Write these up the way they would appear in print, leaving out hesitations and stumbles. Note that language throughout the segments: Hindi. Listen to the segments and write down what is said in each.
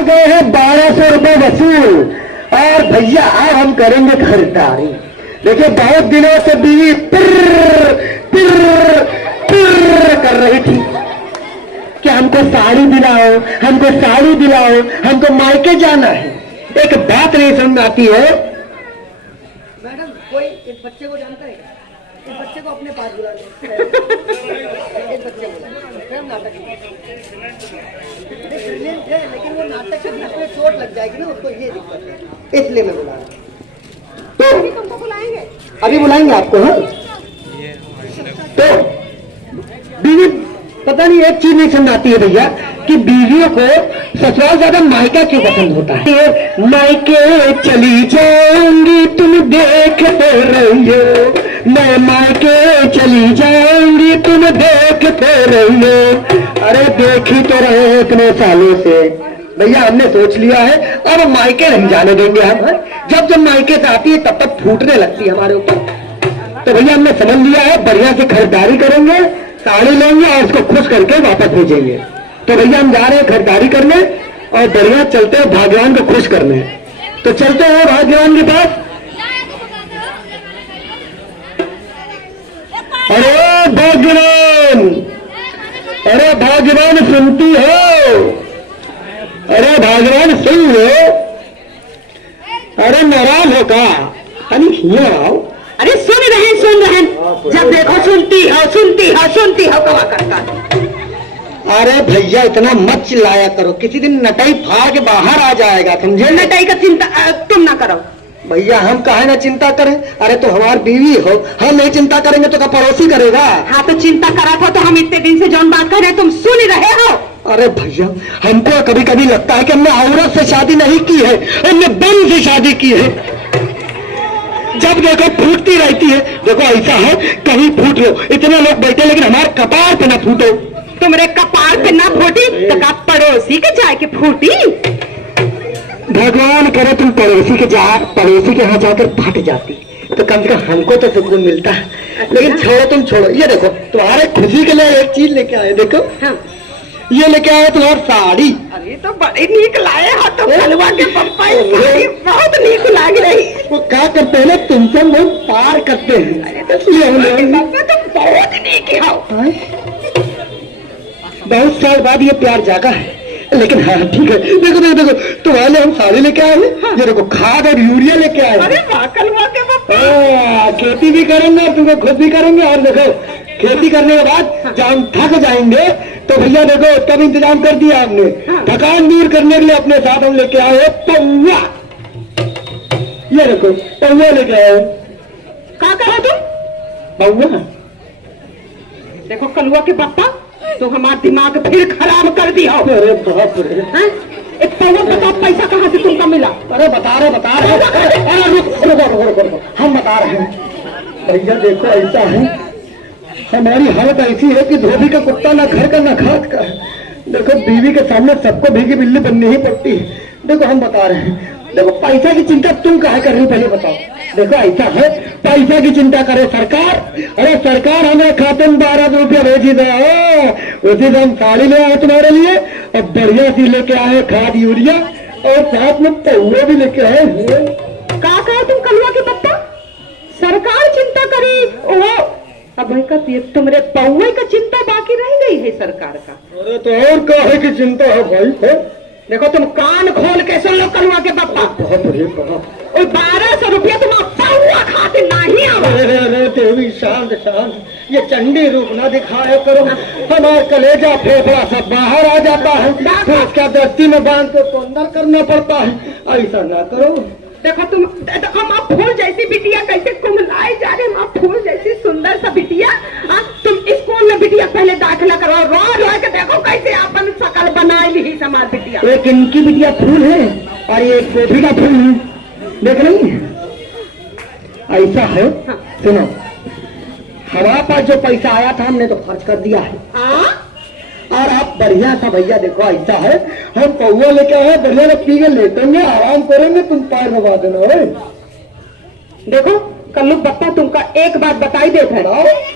गए हैं 1200 रुपए वसूल। और भैया अब हम करेंगे खरीदारी। देखिए बहुत दिनों से बीवी पिर पिर पिर कर रही थी कि हमको साड़ी दिलाओ, हमको साड़ी दिलाओ, हमको मायके जाना है। एक बात नहीं समझ आती है। मैडम कोई एक बच्चे को जानता है क्या? इस बच्चे को अपने पास बुला लो। एक बच्चे को नाटक ब्रिलियंट है, लेकिन वो नाटक के बीच में चोट लग जाएगी ना, उसको ये दिक्कत है, इसलिए मैं बुला रहा हूँ। तो अभी तुमको बुलाएंगे, अभी बुलाएंगे आपको। हाँ तो बीवी पता नहीं एक चीज नहीं समझ आती है भैया कि बीवियों को ससुराल ज्यादा मायका क्यों पसंद होता है। मायके चली जाऊंगी तुम देखते रहियो, मैं मायके चली जाऊंगी तुम देखते रहियो। अरे देखी तो रहे इतने सालों से भैया, हमने सोच लिया है अब मायके नहीं जाने देंगे हम। जब जब मायके से आती है तब तक फूटने लगती है हमारे ऊपर। तो भैया हमने समझ लिया है बढ़िया से खरीदारी करेंगे, साड़ी लेंगे और उसको खुश करके वापस भेजेंगे। तो भैया हम जा रहे हैं खरीदारी करने और बढ़िया चलते हैं भाग्यवान को खुश करने। तो चलते हैं भाग्यवान के पास। अरे भाग्यवान, अरे भाग्यवान सुनती हो? अरे भाग्यवान सुन लो। अरे नाराज हो का? आओ। अरे सुन रहे जब देखो सुनती हो कवा करता। अरे भैया इतना मत चिल्लाया करो, किसी दिन नटाई फाड़ के बाहर आ जाएगा, समझे? नटाई का चिंता तुम ना करो भैया, हम काहे ना चिंता करें? अरे तो हमारी बीवी हो, हम नहीं चिंता करेंगे तो क्या पड़ोसी करेगा? हाँ तो चिंता करा था तो हम इतने दिन से जौन बात कर रहे तुम सुन रहे हो। अरे भैया हमको कभी कभी लगता है कि हमने औरत से शादी नहीं की है, हमने बम से शादी की है। जब देखो फूटती रहती है। देखो ऐसा है कहीं फूट लो, इतने लोग बैठे लेकिन हमारे कपार पे ना फूटो। तुम्हारे कपार पे ना फूटी तो का पड़ोसी के जाए के फूटी। भगवान करे तुम पड़ोसी के यहाँ जाकर फट जाती तो कम से कम हमको तो सुकून मिलता है। लेकिन छोड़ो तुम छोड़ो, ये देखो तुम्हारे खुशी के लिए एक चीज लेके आए। देखो हाँ। ये लेके आए तुम्हारी साड़ी। अरे तो बड़ी नीक लाए हो तो कलवा के पप्पा, बहुत नीक लाग रही। वो क्या करते हैं ना, तुमसे लोग पार करते हैं। अरे तो तुम बहुत नीक हो। बहुत साल बाद ये प्यार जागा है, लेकिन हाँ ठीक है। देखो देखो देखो तुम्हारे हम साड़ी लेके आए हैं। हाँ। ये देखो खाद और यूरिया लेके आए। अरे कलवा के पप्पा खेती भी करेंगे और तुमको खुद भी करेंगे। और देखो खेती करने के बाद जब हम थक जाएंगे तो भैया देखो उसका भी इंतजाम कर दिया हमने। हाँ। थकान दूर करने के लिए अपने साथ हम लेके आए पौवा। ये देखो पौवा लेके आए। क्या कहा तुम? पौवा। देखो कलुआ के पप्पा तो हमारा दिमाग फिर खराब कर दिया। अरे बाप रे, एक पौवा बताओ पैसा कहाँ से तुमको मिला? अरे बता रहे हम बता रहे हैं भैया। देखो ऐसा है हमारी हालत ऐसी है कि धोबी का कुत्ता ना घर का ना खाद का। देखो बीवी के सामने सबको भीगी बिल्ली बननी ही पड़ती है। देखो हम बता रहे हैं, देखो पैसा की चिंता तुम काहे कर रही पहले बताओ। देखो ऐसा है पैसा की चिंता करे सरकार। अरे सरकार हमें खाते में 12 रुपया भेजी दे, उसी से हम साड़ी ले आए तुम्हारे लिए और बढ़िया सी लेके आए खाद यूरिया और साथ में पौवे भी लेके आए। क्या कहा तुम कलुआ के पप्पा? सरकार चिंता करी वो अब तुम्हारे पौवे का चिंता बाकी रह गई है सरकार का। अरे तो और काहे की चिंता है भाई? है देखो तुम कान खोल के सुन लो कलुआ के पप्पा। बहुत बढ़िया कहा। 1200 रुपया तुम पौवा खाते नहीं आवा। अरे देवी शांत शांत, ये चंडी रूप ना दिखाया करो। हमारा कलेजा फेफड़ा सब बाहर आ जाता है, फिर उसका दस्ती में बांध के तो अंदर करना पड़ता है। ऐसा ना करो। देखो तुम हम फूल जैसी बिटिया कैसे कुमलाए जा रहे हैं। फूल जैसी सुंदर सा बिटिया। तुम स्कूल में बिटिया पहले दाखिला करो, रो रो के देखो कैसे अपन शकल बनाई ली समाज बिटिया। एक इनकी बिटिया फूल है और ये गोभी का फूल है, देख रही है? ऐसा है। हाँ। सुनो हमारे पास जो पैसा आया था हमने तो खर्च कर दिया है। और आप बढ़िया सा भैया देखो ऐसा है हम पौवा लेके आए बढ़िया से पी के लेटेंगे, आराम करेंगे, तुम पैर दबा देना। देखो कल्लू बप्पा तुमका एक बात बताई देता है।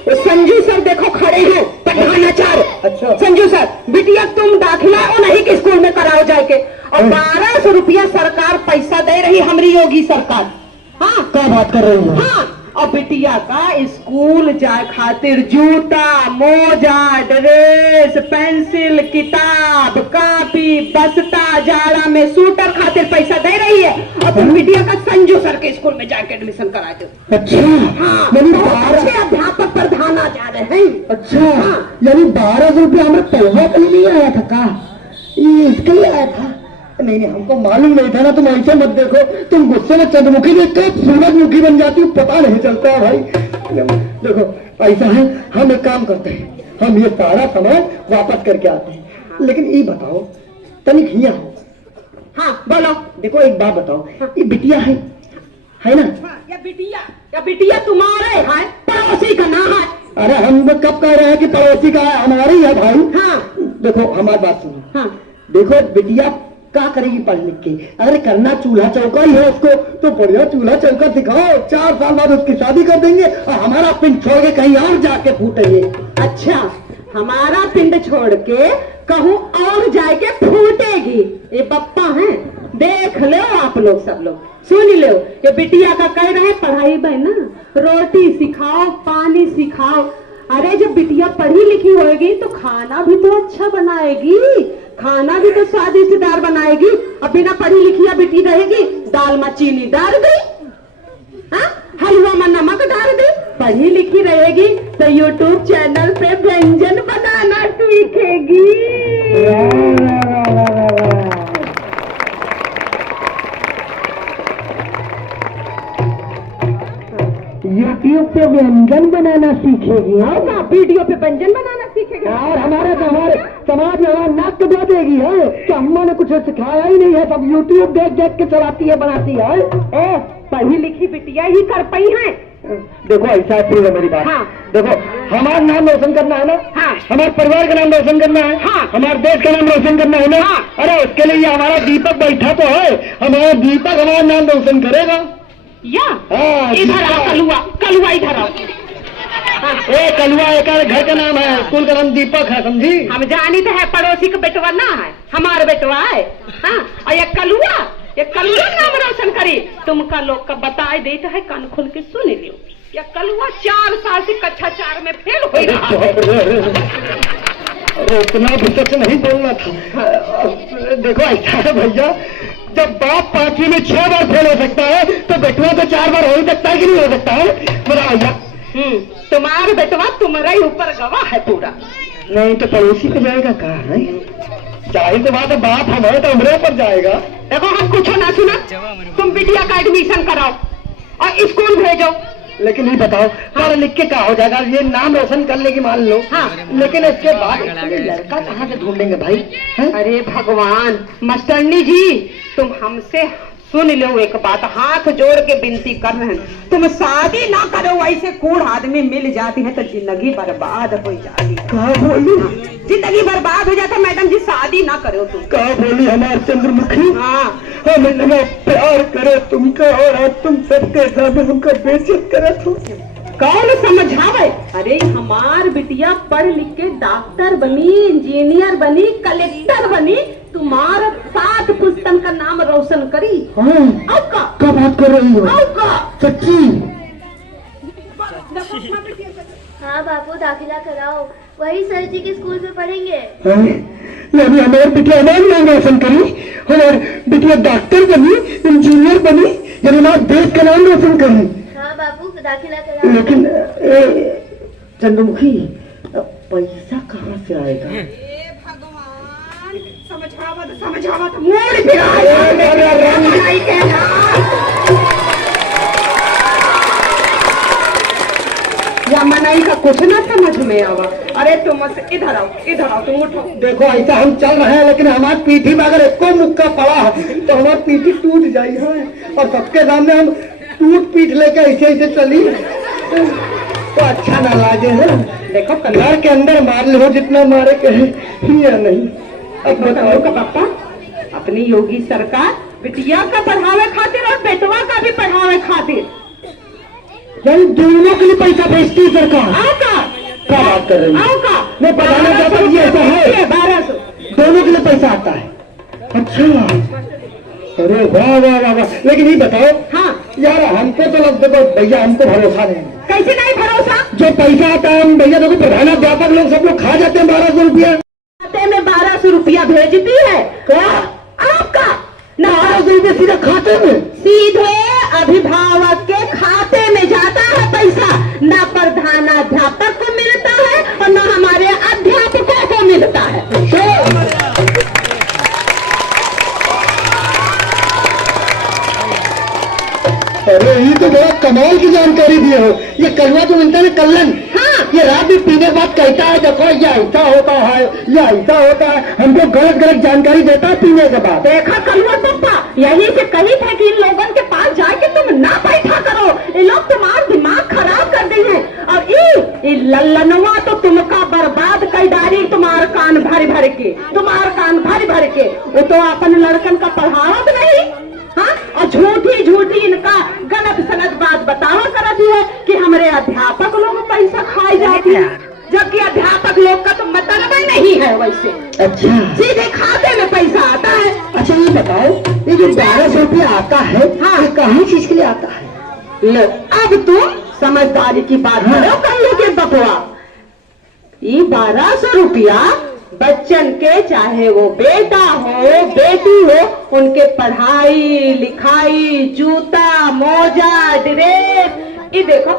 वो संजू सर देखो खड़े हैं प्रधानाचार्य। अच्छा संजू सर बिटिया तुम दाखिला और नहीं कि स्कूल में कराओ जाके और रही हमारी योगी सरकार। हाँ क्या बात कर रही हो? हाँ, और बिटिया का स्कूल जाए खातिर जूता, मोजा, ड्रेस, पेंसिल, किताब, कॉपी, बस्ता, जाड़ा में सूटर खातिर पैसा दे रही है। और तुम बिटिया का संजू सर के स्कूल में जाके एडमिशन करा दो। अच्छा, हाँ, यानी बहुत 12 अच्छे अध्यापक प्रधान आ जा रहे हैं। अच्छा, हाँ। यानी 12 रुपया हमें पढ़वा के लिए नहीं आया था का? ये इसके लिए आया था? नहीं नहीं, हमको मालूम नहीं था ना। तुम ऐसे मत देखो, तुम गुस्से में चंद्रमुखी देखते हो सूरजमुखी बन जाती हो, पता नहीं चलता है भाई। देखो ऐसा है, हम एक काम करते हैं, हम ये सारा सामान वापस करके आते हैं। लेकिन ये बताओ तनिक हिया हो। हाँ बोलो। देखो एक बात बताओ, ये बिटिया है ना? हाँ, या बिटिया तुम्हारे है, पड़ोसी का ना है। अरे हम कब कह रहे हैं कि पड़ोसी का है? हमारी है भाई। हाँ देखो हमारी बात सुनो। हाँ, देखो बिटिया क्या करेगी पढ़ लिख के? अगर करना चूल्हा चौका ही है उसको, तो बढ़िया चूल्हा चौका दिखाओ, 4 साल बाद उसकी शादी कर देंगे और हमारा पिंड छोड़ के कहीं और जाके फूटेंगे। अच्छा, हमारा पिंड छोड़ के कहूँ और जाके फूटेगी? ये पप्पा हैं, देख लो आप लोग, सब लोग सुन लो। ये बिटिया का कह रहे पढ़ाई में ना, रोटी सिखाओ, पानी सिखाओ। अरे जब बिटिया पढ़ी लिखी होगी तो खाना भी तो अच्छा बनाएगी, खाना भी तो स्वादिष्टदार बनाएगी। अब बिना पढ़ी लिखी बेटी रहेगी, दाल में चीनी डाल दी, हलवा में नमक डाल दी। पढ़ी लिखी रहेगी तो यूट्यूब चैनल पे व्यंजन बनाना सीखेगी। यूट्यूब पे व्यंजन बनाना सीखेगी। और ना वीडियो पे व्यंजन बनाना सीखेगी। और हमारे समाज में हमारा नाक तो दे देगी है कि हमने कुछ सिखाया ही नहीं है, सब यूट्यूब देख देख के चलाती है, बनाती है। ए, पढ़ी लिखी बिटिया ही कर पाई है। देखो ऐसा है मेरी बात। हाँ। देखो हमारा नाम रोशन करना है ना। हाँ। हमारे परिवार का नाम रोशन करना है। हाँ। हमारे देश का नाम रोशन करना है ना। हाँ। अरे उसके लिए हमारा दीपक बैठा तो है, हमारा दीपक हमारा नाम रोशन करेगा। या हाँ, इधर आओ, कलुआ इधर आओ। ए कलुआ एक घर का नाम है, स्कूल का नाम दीपक है, समझी? हम जानी तो है, पड़ोसी का बेटवा ना है, हमारा बेटवा है। हाँ, और ये कलुआ नाम रोशन करी। तुमका लोग का बताए देता है, कान खोल के सुन लियो। ये कलुआ 4 साल से कक्षा 4 में फेल हो रहा है। अरे इतना भी सच नहीं बोलना था। देखो ऐसा है भैया, जब बाप 5वीं में 6 बार फेल हो सकता है तो बेटवा तो 4 बार हो ही सकता है कि नहीं हो सकता है? बताओ भैया। तुम्हारा बेटवा तुम्हारा ही ऊपर गवाह है पूरा। नहीं तो पड़ोसी पे जाएगा कहा है? जाहिर तो बात है, बाप हमारे तो हमरे पर जाएगा। देखो हम कुछ ना सुना, तुम बिटिया का एडमिशन कराओ और स्कूल भेजो। लेकिन ये बताओ, पढ़ लिख के क्या हो जाएगा? ये नाम रोशन कर लेगी मान लो। हाँ। लेकिन इसके बाद लड़का कहाँ से ढूंढेंगे भाई? है? अरे भगवान, मास्टरनी जी तुम हमसे सुन लो एक बात, हाथ जोड़ के विनती कर रहे हैं, तुम शादी ना करो। ऐसे कूड़ आदमी मिल जाती है तो जिंदगी बर्बाद हो जाती। कहा बोली? जिंदगी बर्बाद हो जाता। मैडम जी शादी ना करो तुम। कहा बोली हमारे चंद्रमुखी? हाँ, हमें प्यार करे तुमका और आज तुम सबके सामने हमका बेइज्जत करे तुम। कौन समझावे? अरे हमार बिटिया पढ़ लिख के डॉक्टर बनी, इंजीनियर बनी, कलेक्टर बनी, तुम्हारा 7 पुस्तक का नाम रोशन करी। हाँ। क्या बात कर रही हो? सच्ची? हाँ बापू, दाखिला कराओ, वही सर जी के स्कूल में पढ़ेंगे। यानी हमारी बिटिया हमारा नाम रोशन करी, हमारी बिटिया डॉक्टर बनी, इंजीनियर बनी, यानी हमारे देश का नाम रोशन करी। हाँ बापू, दाखिला कराओ। लेकिन चंद्रमुखी पैसा कहाँ से आएगा? भगवान, समझावत मोड़ फिराया। या मनाई का कुछ ना समझ में आवा। अरे तुम इधर आओ, तुम उठो। देखो ऐसा हम चल रहे हैं, लेकिन हमारी पीठी में अगर एको मुक्का पड़ा है तो हमारी पीठी टूट जाई है, और सबके सामने हम टूट पीठ लेके ऐसे ऐसे चली तो अच्छा ना लागे है। देखो घर के अंदर मार लो जितना मारे के है या नहीं। अब बताओ का पापा, अपनी योगी सरकार बिटिया का पढ़ावे खातिर और बेटवा का भी पढ़ावे खातिर यानी दोनों के लिए पैसा भेजती है सरकार। का क्या बात कर रही है? का मैं बताना चाहता हूँ ये ऐसा है, 1200 दोनों के लिए पैसा आता है। अच्छा अरे वाह वाह वाह वाह। लेकिन ये बताओ, हाँ यार हमको तो लगता है भैया, हमको भरोसा नहीं है। कैसे नहीं भरोसा? जो पैसा आता है हम भैया देखो प्रधानाध्यापक लोग सब लोग खा जाते हैं 1200 रुपया। खाते में 1200 रुपया भेजती है क्या? आपका? 1200 रुपया सीधा खाते में? सीधे अभिभावक के खाते में जाता है पैसा, न प्रधानाध्यापक को मिलता है और न हमारे अध्यापकों को मिलता है। अरे ये तो बड़ा कमाल की जानकारी दिए हो। ये कलवा जो मिलता है ना कल्लन, हाँ ये रात भी पीने के बाद कहता है देखो ये ऐसा होता है, ये ऐसा होता है, हमको गलत गलत जानकारी देता है पीने के बाद। देखा कलवा पप्पा, यही से कही थे कि इन लोगों के पास जाके तुम ना बैठा करो, ये लोग तुम्हारा दिमाग खराब कर दी है। और ये लल्लनवा तो तुमका बर्बाद कर डाली, तुम्हारा कान भर भर के, तुम्हारा कान भर भर के। वो तो अपन लड़कन का पढ़ावत नहीं, हाँ, और झूठी झूठी इनका गलत सलत बात बतावा करती है कि हमारे अध्यापक लोग पैसा खाए जाते हैं, जबकि अध्यापक लोग का तो मतलब ही नहीं है वैसे। अच्छा, सीधे खाते में पैसा आता है। अच्छा ये बताओ, ये जो 1200 रुपया आता है, हाँ, ये कहाँ चीज के लिए आता है? लो अब तुम समझदारी की बात करो कल्लू के बपुआ। ये 1200 रुपया बच्चन के, चाहे वो बेटा हो बेटी हो, उनके पढ़ाई लिखाई, जूता मोजा ड्रेस, ये देखो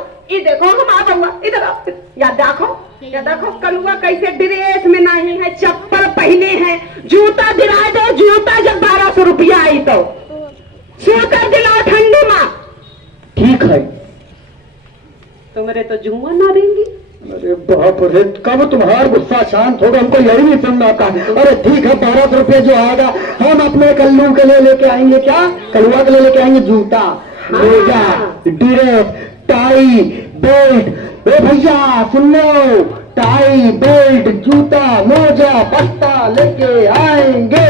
हम आ जाऊंगा इधर आओ, या देखो कलुआ कैसे ड्रेस में नहीं है, चप्पल पहने हैं, जूता दिला दो, जूता जब 1200 रुपया आई तो स्वेटर दिलाओ ठंडी माँ। ठीक है। तुम्हारे तो जुआ ना रहेंगी। अरे बाप रे, कब तुम्हारा गुस्सा शांत होगा, हमको यही नहीं समझ आता। अरे ठीक है, 1200 रुपया जो आएगा हम अपने कल्लू के लिए लेके आएंगे, क्या कलुआ के लिए लेके आएंगे जूता मोजा ड्रेस टाई बेल्ट। ओ भैया सुन लो, टाई बेल्ट जूता मोजा बस्ता लेके आएंगे,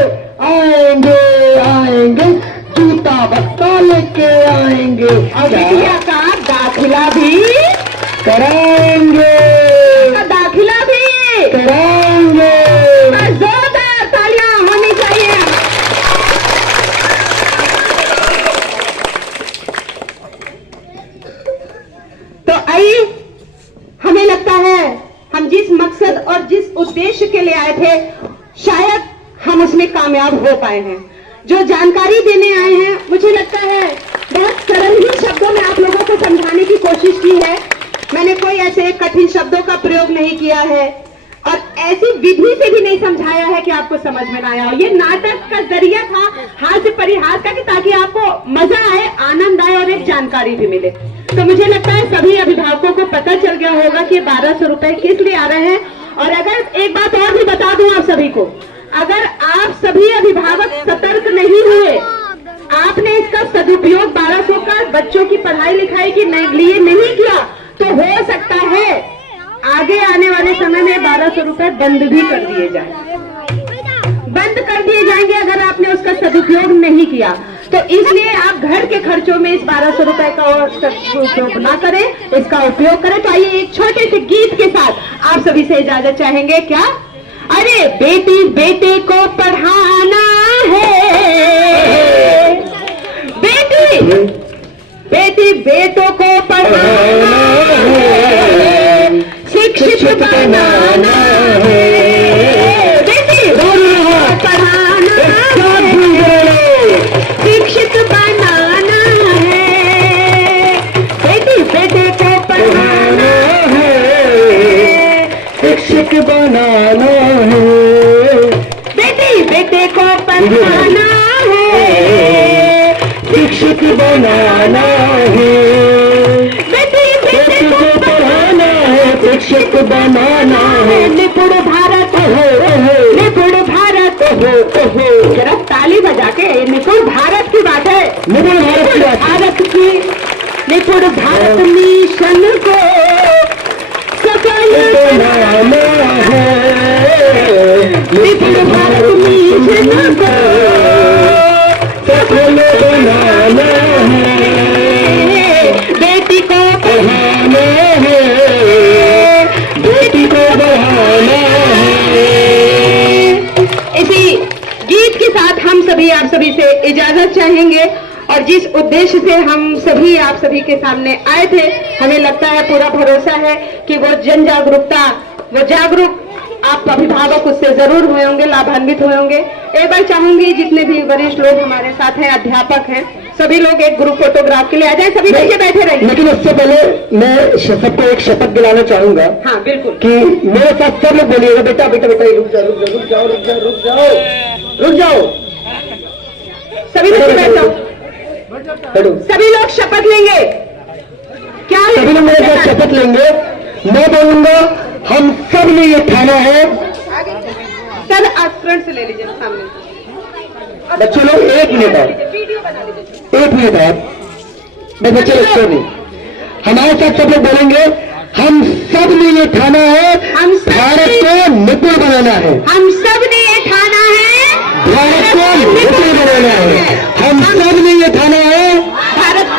आएंगे आएंगे, जूता बस्ता लेके आएंगे। बिटिया का दाखिला भी कराएंगे, दाखिला भी कराएंगे। जोरदार तालियां होनी चाहिए। तो आइए, हमें लगता है हम जिस मकसद और जिस उद्देश्य के लिए आए थे, शायद हम उसमें कामयाब हो पाए हैं। जो जानकारी देने आए हैं, मुझे लगता है बहुत सरल ही शब्दों में आप लोगों को समझाने की कोशिश की है। मैंने कोई ऐसे कठिन शब्दों का प्रयोग नहीं किया है और ऐसी विधि से भी नहीं समझाया है कि आपको समझ में ना आया हो। ये नाटक का जरिया था हास्य परिहास का, कि ताकि आपको मजा आए, आनंद आए और एक जानकारी भी मिले। तो मुझे लगता है सभी अभिभावकों को पता चल गया होगा कि 1200 रुपए किस लिए आ रहे हैं। और अगर एक बात और भी बता दूं आप सभी को, अगर आप सभी अभिभावक सतर्क नहीं हुए, आपने इसका सदुपयोग 1200 का बच्चों की पढ़ाई लिखाई के लिए नहीं किया, तो हो सकता है आगे आने वाले समय में 1200 रुपए बंद भी कर दिए जाए, बंद कर दिए जाएंगे अगर आपने उसका सदुपयोग नहीं किया। तो इसलिए आप घर के खर्चों में इस 1200 रुपए का उपयोग ना करें, इसका उपयोग करें। तो आइए एक छोटे से गीत के साथ आप सभी से इजाजत चाहेंगे। क्या? अरे बेटी बेटे को पढ़ाना है, बेटी बेटी बेटों को पढ़ाना है, शिक्षित बनाना है, बेटी को पढ़ाना है, शिक्षित बनाना है, बेटी बेटे को पढ़ाना है, शिक्षक बनाना है, बेटी बेटे को पढ़ाना है, शिक्षक बनाना है, बेटी बेटे को पढ़ाना है, शिक्षक बनाना है, निपुण भारत हो, निपुण भारत हो। जरा ताली बजा के, निपुण भारत की बात है, निपुण भारत की बात। भारत की निपुण भारत मिशन को सफल बनाना है, निपुण भारत मिशन को सफल बनाना है, बेटी को पढ़ाना है, बेटी को बढ़ाना है। इसी गीत के साथ हम सभी आप सभी से इजाजत चाहेंगे। और जिस उद्देश्य से हम सभी आप सभी के सामने आए थे, हमें लगता है, पूरा भरोसा है कि वो जन जागरूकता, वो जागरूक आप अभिभावक उससे जरूर हुए होंगे, लाभान्वित हुए होंगे। एक बार चाहूंगी जितने भी वरिष्ठ लोग हमारे साथ हैं, अध्यापक हैं, सभी लोग एक ग्रुप फोटोग्राफ के लिए आ जाए, सभी नीचे बैठे रहिए। लेकिन उससे पहले मैं सबको एक शपथ दिलाना चाहूंगा। हाँ बिल्कुल। कि मेरे साथ सब लोग बोलिएगा, बेटा बेटा बेटा रुक जाओ रुक जाओ रुक जाओ रुक जाओ रुक जाओ रुक जाओ, सभी नीचे बैठ जाओ। बैठो। सभी लोग शपथ लेंगे। क्या सभी लोग मेरे साथ शपथ लेंगे। मैं बोलूंगा, हम सब ने ये ठाना है। सर आप फ्रंट से ले लीजिए, सामने से। बच्चों लोग एक मिनट और, वीडियो बना लीजिए। एक मिनट और, बस बच्चे लोग सो नहीं। हमारे साथ सब लोग बोलेंगे, हम सब ने ये ठाना है, हम सब भारत को निपुण बनाना है। हम सब ने ये ठाना है, भारत को निपुण बनाना है। हम सब ने ये ठाना है, भारत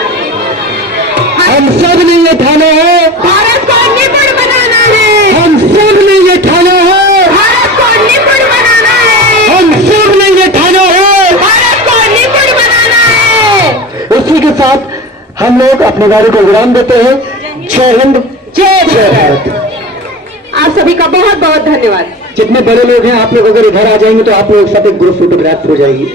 हम सब ने ये ठाना है, भारत को निपुण बनाना है, हम सब ने ये ठाना है, भारत को निपुण बनाना है, हम सब ने ये ठाना है, भारत को निपुण बनाना है। उसी के साथ हम लोग अपने गाड़ी को विराम देते हैं। जय हिंद, जय भारत। आप सभी का बहुत बहुत धन्यवाद। जितने बड़े लोग हैं, आप लोग अगर इधर आ जाएंगे तो आप लोग के साथ एक ग्रुप फोटोग्राफ हो जाएगी।